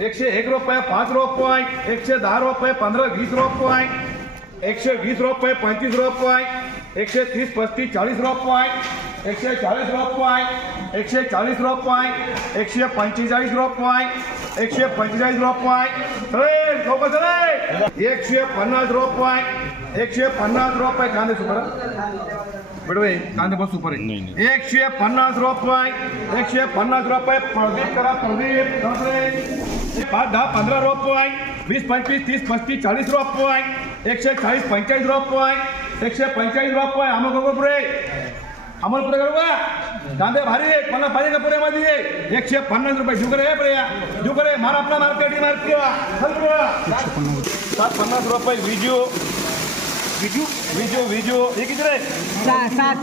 एकशे एक रुपये पाच रुपये एकशे दहा रुपये पंधरा वीस रुपये एकशे वीस रुपये पंचवीस रुपये एकशे तीस पस्तीस चाळीस रुपये एकशे चाळीस रुपये एकशे चाळीस रुपये एकशे पंचेचाळीस रुपये एकशे पंचेचाळीस रुपये. चले लोक चले. एकशे पन्नास रुपये एकशे पन्नास रुपये कांदे सुपर बडवे कांदे बस सुपर आहे एकशे पन्नास रुपये एकशे पन्नास रुपये प्रदीप करा प्रदीप पाच दहा पंधरा रुपये वीस पंचवीस तीस पस्तीस चाळीस रुपये एकशे चाळीस पंचेचाळीस रुपये एकशे पंचेचाळीस रुपये अमोल गो पुरे अमोल पुरे करू कांदे भारी आहे पन्नास पाहिजे का पुण्यामध्ये एकशे पन्नास रुपये करे पुरे जीव करे मार आपला मार्केट मार्केट. सात पन्नास रुपये विजू. विजू विजू विजू. हे किती रे सात.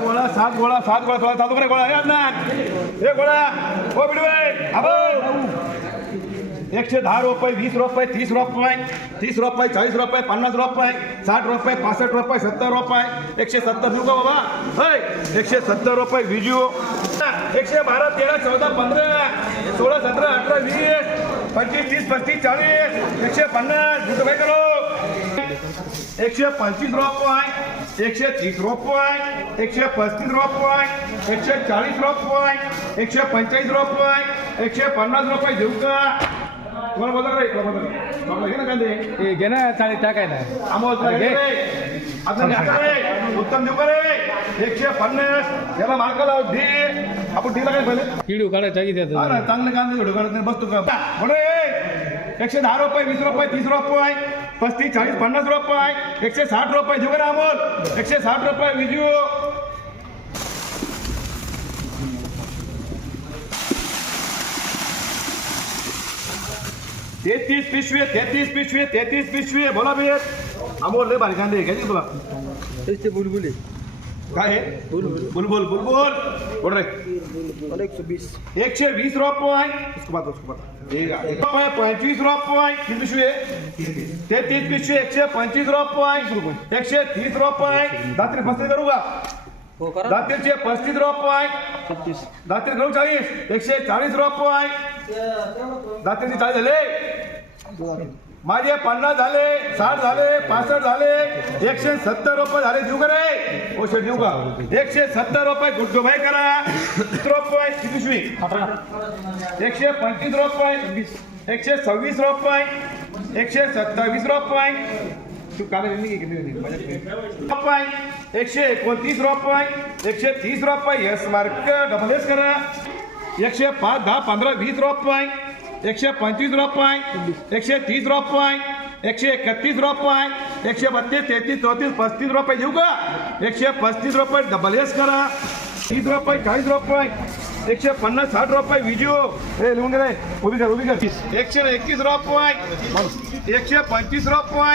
गोळा सात गोळा सात गोळा थोडा चालू करे गोळा. हे ना हे गोळा. हो बिडवे. अबो. एकशे दहा रुपये वीस रुपये तीस रुपये तीस रुपये चाळीस रुपये पन्नास रुपये साठ रुपये पासष्ट रुपये सत्तर रुपये एकशे सत्तर का बाबा? होय. एकशे सत्तर रुपये विजू. एकशे बारा तेरा चौदा पंधरा सोळा सतरा अठरा वीस पंचवीस तीस पस्तीस चाळीस एकशे पन्नास. काय करो. एकशे पंचवीस रुपये एकशे तीस रुपये एकशे पस्तीस रुपये एकशे चाळीस रुपये एकशे पंचेचाळीस रुपये एकशे पन्नास रुपये देऊ का? तुम्हाला बदल रे? तुला बदल घे ना कांदे? घे ना चाळीस टाकायला रे? उत्तम देऊ का रे? एकशे पन्नास याला मार्क लाव दे आपण दिला काय पहिले? किडू काढायचा की त्याचं चांगले कांदे व्हिडिओ काढत नाही बसतो का? बरे एकशे दहा रुपये वीस रुपये तीस रुपये पस्तीस चाळीस पन्नास रुपये. एकशे साठ रुपये देऊ ना अमोल? एकशे साठ रुपये विजू. तेहतीस पिशवी तेहतीस पिशवी तेहतीस पिशवी. बोला बे अमोल लय भारी कांदे घ्यायचे तुला. ते काय आहे बुलबुल बुलबुल बोल रे. एकशे वीस रुपये उसको बात उसको बात एक रुपये पंचवीस रुपये किती पिशवी आहे? तेहतीस पिशवी एकशे पंचवीस रुपये एकशे तीस रुपये दात्री पस्तीस करू का? हो दात्रीचे पस्तीस रुपये दात्री करू चाळीस. एकशे चाळीस रुपये दात्रीचे चाळीस झाले. माझे पन्नास झाले साठ झाले पासष्ट झाले एकशे सत्तर रुपये झाले. देऊ का रे? ओशे देऊ का? एकशे सत्तर रुपये गुड्डूभाई करा. रुपये पिशवी एकशे पंचवीस रुपये एकशे सव्वीस रुपये एकशे सत्तावीस रुपये. तू काल रुपये एकशे एकोणतीस रुपये एकशे तीस रुपये. यस मार्क डबल एस करा. एकशे पाच दहा पंधरा वीस रुपये. एकशे पंचवीस रुपये एकशे तीस रुपये एकशे एकतीस रुपये एकशे बत्तीस तेहतीस चौतीस पस्तीस रुपये देऊ का एकशे पस्तीस रुपये डबल एस करा तीस रुपये चाळीस रुपये एकशे पन्नास साठ रुपये विडिओ हे लिहून रे उभी कर उभी कर एकशे एकतीस रुपये एकशे पंचवीस रुपये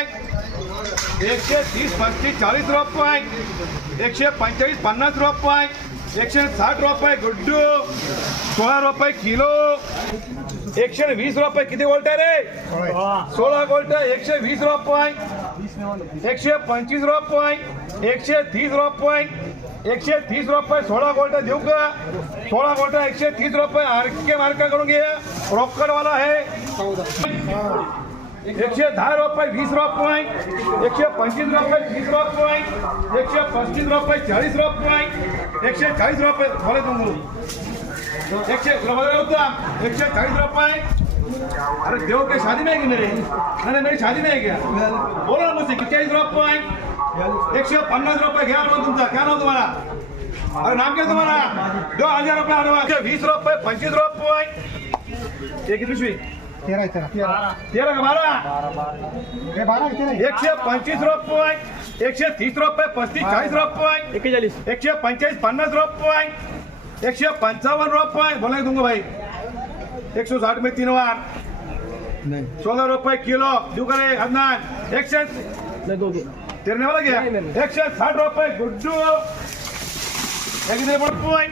एकशे तीस पस्तीस चाळीस रुपये एकशे पंचेचाळीस पन्नास रुपये एकशे साठ रुपये गुड्डू सोळा रुपये किलो एकशे वीस रुपये किती गोल्ट आहे रे? सोळा गोल्ट एकशे वीस रुपये. एकशे पंचवीस रुपये, एकशे तीस रुपये, एकशे तीस रुपये सोळा गोल्ट देऊ का? सोळा गोल्ट एकशे तीस रुपये आरके मार्का करून घे. रोकडवाला आहे. एकशे दहा रुपये, वीस रुपये. एकशे पंचवीस रुपये, तीस रुपये. एकशे पस्तीस रुपये, चाळीस रुपये. एकशे चाळीस रुपये. बोले तुम्ही. एकशे होता. एकशे चाळीस रुपये अरे देव के शादी में है कि मेरे? नहीं नहीं, मेरी शादी में है क्या? बोलो ना मुझसे चाळीस रुपये एकशे पन्नास रुपये घ्या म्हणून तुमचा. क्या नाव तुम्हाला? अरे नाम क्या तुम्हाला? दो हजार रुपये अडवा वीस रुपये पंचवीस रुपये एक पिशवी? तेरा तेरा. तेरा का बारा? बारा एकशे पंचवीस रुपये एकशे तीस रुपये पस्तीस चाळीस रुपये एक्केचाळीस एकशे पंचेचाळीस पन्नास रुपये एकशे पंचावन्न रुपये. बोला तुंग भाई. एकशे साठ में तीन बार सोळा रुपये किलो. देऊ का रे अदनान एकशे तेरणे वाला घ्या एकशे साठ रुपये गुड्डू. एक रुपये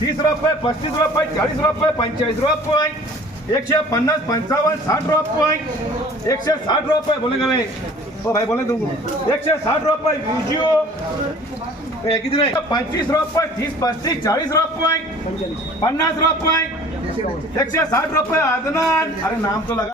तीस रुपये पस्तीस रुपये चाळीस रुपये पंचेचाळीस रुपये. एकशे पन्नास पंचावन्न साठ रुपये. एकशे साठ रुपये बोले का नाही हो भाई बोले तुम एकशे साठ रुपये विजिओ हे किती नाही पंचवीस रुपये तीस पस्तीस चाळीस रुपये पन्नास रुपये एकशे साठ रुपये आदनान अरे नाम तो लगा